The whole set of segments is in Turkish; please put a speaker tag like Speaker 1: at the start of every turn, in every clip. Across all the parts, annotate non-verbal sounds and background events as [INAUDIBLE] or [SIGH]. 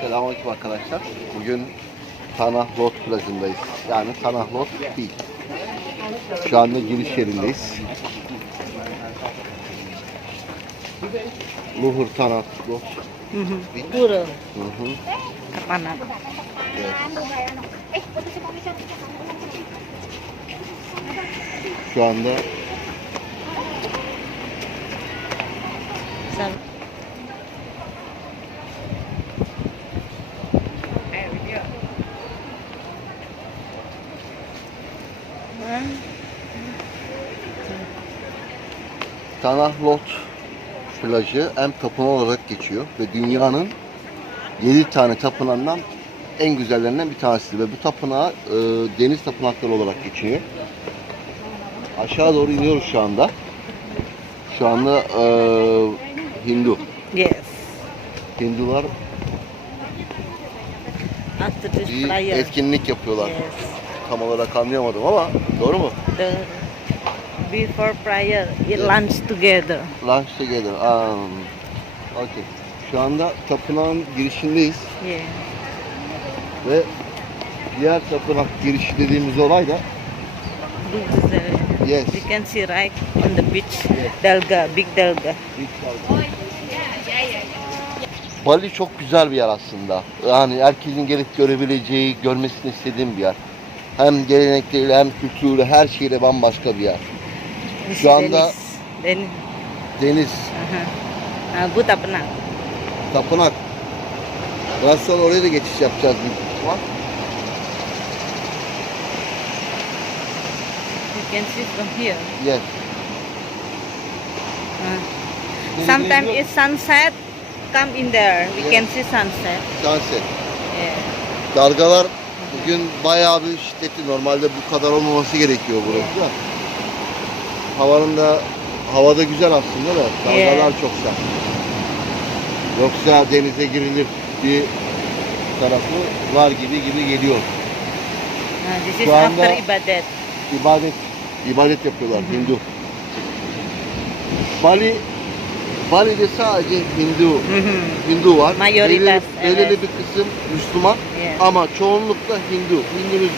Speaker 1: Selamünaleyküm arkadaşlar. Bugün Tanah Lot plajındayız. Yani Tanah Lot değil. Şu anda giriş yerindeyiz. Luhur Tanah Lot. Hı.
Speaker 2: Kapanan.
Speaker 1: Şu anda
Speaker 2: Sal.
Speaker 1: Tanah Lot plajı en tapınağı olarak geçiyor ve dünyanın 7 tane tapınağından en güzellerinden bir tanesidir ve bu tapınağı e, deniz tapınakları olarak geçiyor. Aşağı doğru iniyoruz şu anda. Şu anda e, Hindu.
Speaker 2: Yes.
Speaker 1: Hindular bir etkinlik yapıyorlar.
Speaker 2: Yes.
Speaker 1: Tam olarak anlayamadım ama doğru mu?
Speaker 2: The before prayer, eat lunch together.
Speaker 1: Lunch together. Um, okay. Şu anda tapınağın girişindeyiz
Speaker 2: Yeah.
Speaker 1: ve diğer tapınak girişi dediğimiz olay da
Speaker 2: This is a,
Speaker 1: yes.
Speaker 2: you can see right on the beach,
Speaker 1: Yes.
Speaker 2: Delga, big Delga.
Speaker 1: Bali çok güzel bir yer aslında. Yani herkesin gelip görebileceği, görmesini istediğim bir yer. Hem gelenekleriyle hem kültürüyle her şeyle bambaşka bir yer. Şu anda-.
Speaker 2: Denis.
Speaker 1: Deniz,
Speaker 2: Uh-huh. Uh, bu tapınak.
Speaker 1: tapınak. Biraz sonra oraya da geçiş yapacağız büyük ihtimal.
Speaker 2: You can see from here.
Speaker 1: Yes.
Speaker 2: Uh, sometimes it's sunset. Come in there. We can see sunset.
Speaker 1: Sunset.
Speaker 2: Yeah.
Speaker 1: Dalgalar bugün bayağı bir şiddetli. Normalde bu kadar olmaması gerekiyor burası da. Havanın da havada güzel aslında da dalgalar çok sert. Yoksa denize girilir bir tarafı var gibi gibi geliyor.
Speaker 2: This is
Speaker 1: Şu anda-
Speaker 2: after ibadat.
Speaker 1: İbadet ibadet yapıyorlar Hindu. Bali Bali'de sadece Hindu. Hindu var.
Speaker 2: Mayoritas,
Speaker 1: Belirli,
Speaker 2: evet.
Speaker 1: bir kısım Müslüman
Speaker 2: Yeah.
Speaker 1: ama çoğunlukla Hindu, Hinduizm.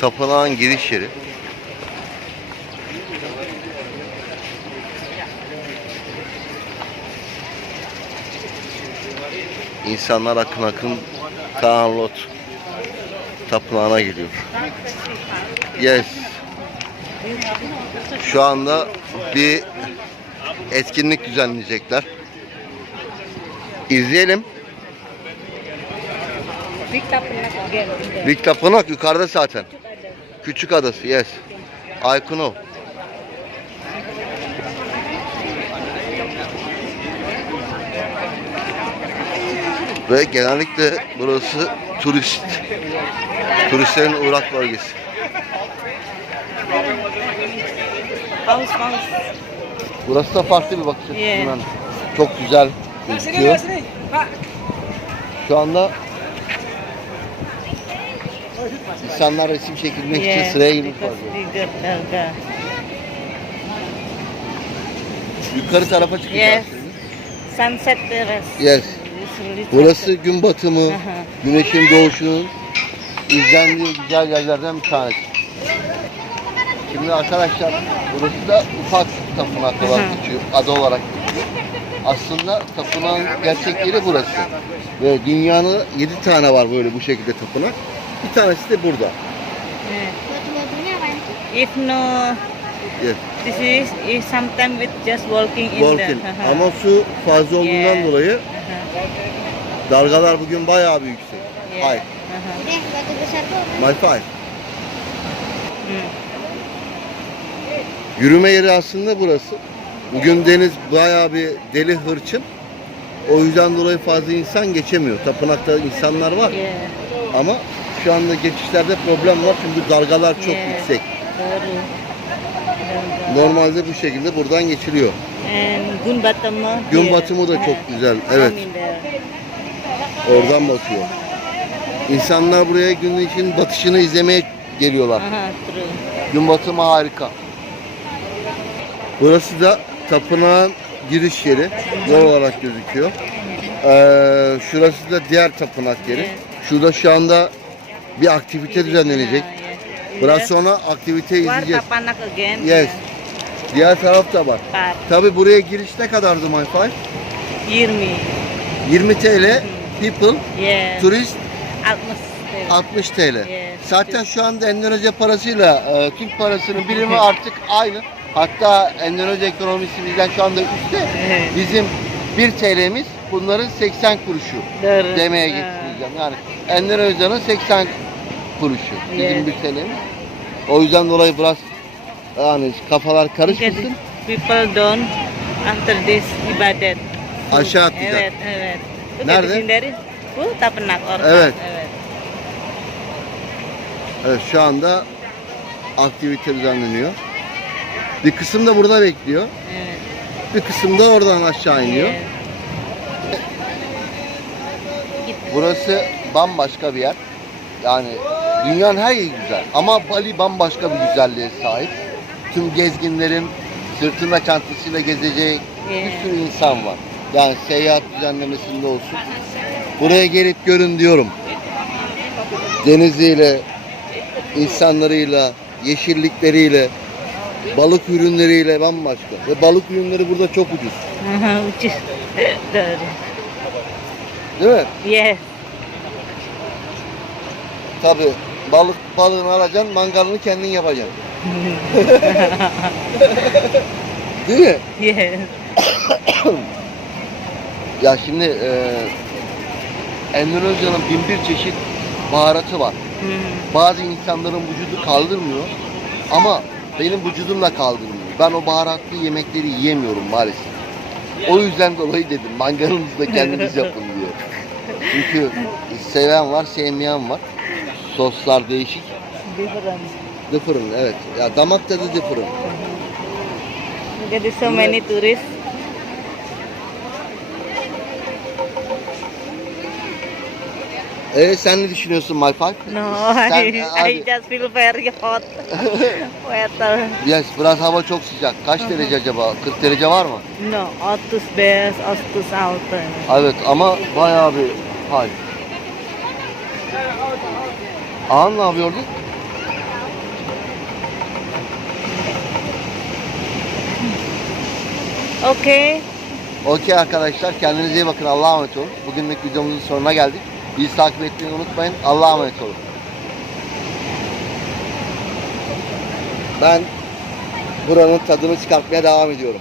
Speaker 1: Tapınağın giriş yeri. İnsanlar akın akın Tanrot tapınağına geliyor. Yes. Şu anda bir etkinlik düzenleyecekler. İzleyelim.
Speaker 2: Big tapınak
Speaker 1: Tapınak yukarıda zaten. Küçük adası, yes. Aykuno. Ve genellikle burası turist. Turistlerin uğrak bölgesi. Burası da farklı bir bakış açısı.
Speaker 2: Yeah.
Speaker 1: Yani Çok güzel gözüküyor. Şu anda insanlar resim çekilmek için sıraya girmiş
Speaker 2: Delga.
Speaker 1: Yukarı tarafa çıkacağız
Speaker 2: Yes. Sunset terrace.
Speaker 1: Yes.
Speaker 2: Really
Speaker 1: Burası gün batımı, güneşin doğuşunun izlendiği güzel yerlerden bir tanesi. Şimdi arkadaşlar burası da ufak tapınak olarak geçiyor, ada olarak geçiyor. Aslında tapınağın gerçek yeri burası. Ve dünyanın 7 tane var böyle bu şekilde tapınak. Bir tanesi de burada.
Speaker 3: İni?
Speaker 2: If no,
Speaker 1: Yes.
Speaker 2: this is if sometimes with just walking in
Speaker 1: Walking.
Speaker 2: there. Uh-huh.
Speaker 1: Ama su fazla olduğundan
Speaker 2: Yeah.
Speaker 1: dolayı. Dalgalar bugün bayağı bir yüksek.
Speaker 2: Yeah.
Speaker 1: Hayır.
Speaker 2: Uh-huh.
Speaker 1: My five. Yürüme yeri aslında burası. Bugün deniz bayağı bir deli hırçın. O yüzden dolayı fazla insan geçemiyor. Tapınakta insanlar var
Speaker 2: Yeah.
Speaker 1: ama şu anda geçişlerde problem var çünkü dalgalar çok
Speaker 2: Yeah.
Speaker 1: yüksek.
Speaker 2: Delga.
Speaker 1: Normalde bu şekilde buradan geçiliyor.
Speaker 2: And gün batımı.
Speaker 1: Gün batımı da çok güzel. [LAUGHS] Evet. Oradan batıyor. İnsanlar buraya gün için batışını izlemeye geliyorlar.
Speaker 2: Aha, true.
Speaker 1: Gün batımı harika. Burası da tapınağın giriş yeri. Yol olarak gözüküyor. Ee, şurası da diğer tapınak yeri. Şurada şu anda bir aktivite düzenlenecek. Biraz sonra aktiviteyi
Speaker 2: War
Speaker 1: izleyeceğiz. Yes. Diğer taraf da var.
Speaker 2: Park.
Speaker 1: Tabi buraya giriş ne kadardı five?
Speaker 2: 20.
Speaker 1: 20 TL. People,
Speaker 2: Yes.
Speaker 1: turist
Speaker 2: 60.
Speaker 1: 60 TL.
Speaker 2: Yes.
Speaker 1: Zaten şu anda Endonezya parasıyla e, Türk parasının birimi artık aynı. Hatta Endonezya ekonomisi bizden şu anda üstte.
Speaker 2: Evet.
Speaker 1: Bizim 1 TL'miz bunların 80 kuruşu
Speaker 2: Doğru.
Speaker 1: demeye getireceğim. Yani Endonezya'nın 80 kuruşu bizim
Speaker 2: Yes.
Speaker 1: 1 TL'miz. O yüzden dolayı biraz yani kafalar karışmasın.
Speaker 2: people don't after this ibadat.
Speaker 1: Aşağı atlayacak.
Speaker 2: Evet, evet. Look
Speaker 1: Nerede?
Speaker 2: Bu tapınak orada.
Speaker 1: Evet.
Speaker 2: evet.
Speaker 1: Evet şu anda aktivite düzenleniyor. Bir kısım da burada bekliyor.
Speaker 2: Evet.
Speaker 1: Bir kısım da oradan aşağı iniyor.
Speaker 2: Yes.
Speaker 1: Burası bambaşka bir yer. Yani dünyanın her yeri güzel. Ama Bali bambaşka bir güzelliğe sahip. Tüm gezginlerin sırtında çantasıyla gezeceği bir sürü insan var. Yani seyahat düzenlemesinde olsun. Buraya gelip görün diyorum. Deniziyle, insanlarıyla, yeşillikleriyle, balık ürünleriyle bambaşka. Ve balık ürünleri burada çok ucuz. [LAUGHS]
Speaker 2: Ucuz. [LAUGHS] Doğru.
Speaker 1: Değil mi?
Speaker 2: Yes.
Speaker 1: Tabi balık balığını alacaksın, mangalını kendin yapacaksın. Değil mi?
Speaker 2: Yes.
Speaker 1: Ya şimdi e, Endonezya'nın bin bir çeşit baharatı var.
Speaker 2: Hmm.
Speaker 1: Bazı insanların vücudu kaldırmıyor ama benim vücudum da kaldırmıyor. Ben o baharatlı yemekleri yiyemiyorum maalesef. O yüzden dolayı dedim mangalınızı da kendiniz yapın diyor. Çünkü seven var, sevmeyen var. Soslar değişik.
Speaker 2: Different.
Speaker 1: Different evet. Ya damak tadı different.
Speaker 2: There is so many tourists.
Speaker 1: Evet sen ne düşünüyorsun my five?
Speaker 2: No,
Speaker 1: Sen-
Speaker 2: I,
Speaker 1: hadi.
Speaker 2: I just feel very hot [LAUGHS] weather.
Speaker 1: Yes, biraz hava çok sıcak. Kaç derece acaba? 40 derece var mı?
Speaker 2: No, Otus best, Otus alta.
Speaker 1: Evet ama bayağı bir hal. Ağan ne yapıyordu?
Speaker 2: Okay.
Speaker 1: Okey arkadaşlar kendinize iyi bakın. Allah'a emanet olun. Bugünlük videomuzun sonuna geldik. Bizi takip etmeyi unutmayın. Allah'a emanet olun. Ben buranın tadını çıkartmaya devam ediyorum.